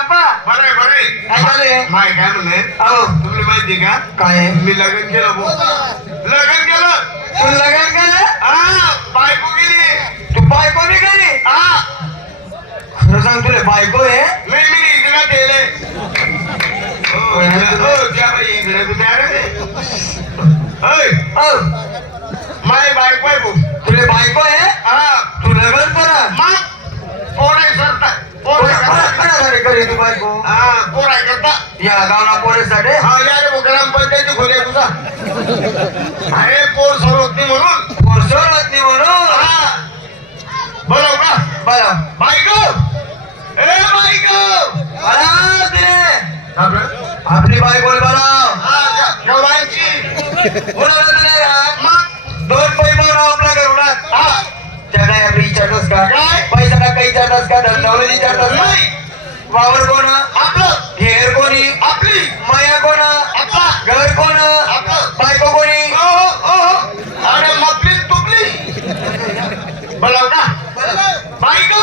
बरे बरे काय चालू आहे माय काय म्हणले? अहो तुला माहिती का? काय आहे? मी लग्न केलं भाऊ लग्न केलं? तू लग्न केलं? हा बायको गेली. तू बायको हा. खरं सांग तुला बायको आहे? नाही मी इकडे केले हो त्या- बाई इकडे तू त्या रे. होय, अहो माय बायको आहे भाऊ तुला बायको आहे हा तू लग्न करा मग पोराय सरता पोराय करता कोणासाठी करी तू बायको हा पोराय करता या गावना पोलीससाठी हा या रे ग्रामपंचायती खोल्या तुझा. अरे पोर सर्वत नाही म्हणून? पोरसोडत नाही म्हणून? हा. का? बायको! ए बायको! आपलं? बायको हा दोन पैसे आपल्या हा. त्या काय आपली विचारतोस का? काय? पैसा टाका विचारतोस का? धंदावली विचारतोस का? नाही. वावर कोण? आपलं. घेर कोणी? आपली. माया कोण? आपला. घर कोण? आपलं. बायको कोणी? ओहो ओहो अरे मपली तुपली बोलाव का बायको.